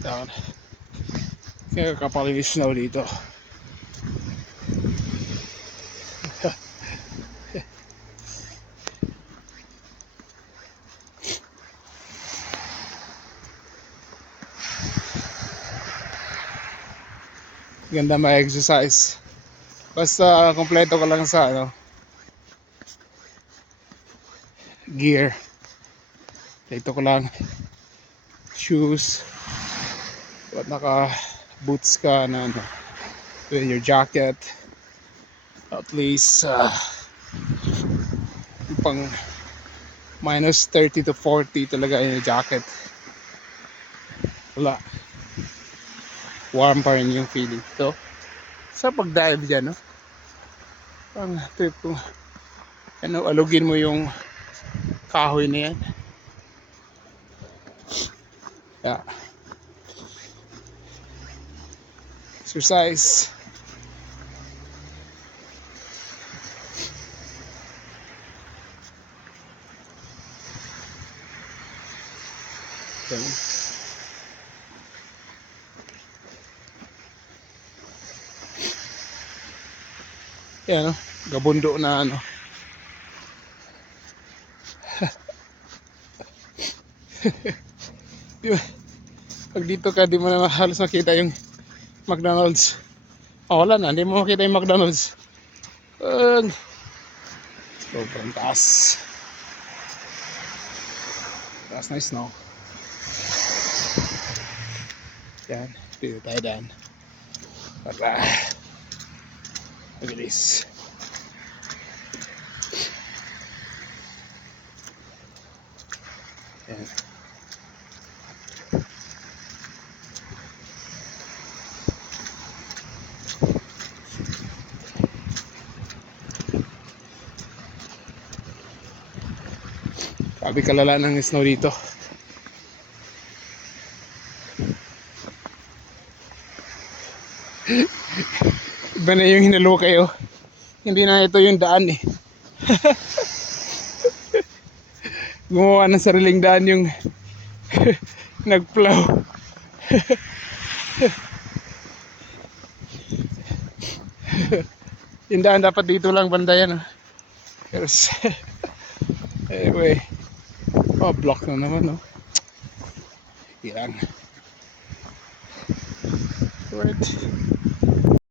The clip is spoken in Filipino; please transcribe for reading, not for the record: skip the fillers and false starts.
Down. Kaya kapalinis snow dito. Ganda ma-exercise. Basta kompleto ka lang sa gear. Ito ko lang shoes. At naka boots ka na with your jacket. At least pang minus 30 to 40 talaga yung jacket. Wala. Warm pa rin yung feeling. So, sa pag-dive dyan, pang trip ko, alugin mo yung kahoy na yan. Yeah. Exercise. Okay. Yan, gabundo na Pag dito ka, di mo na halos makita yung McDonald's. Wala na, hindi mo makita yung McDonald's. Sobrang taas. Taas na snow. Yan, dito tayo dyan. Para mabilis. Yan. Sabi kalala ng snow dito. Iba na yung hinalo kayo. Hindi na ito yung daan Gumawa ng sariling daan yung nagplow. Yung daan dapat dito lang bandayan. Yes. Anyway. Block na naman Yan. Right.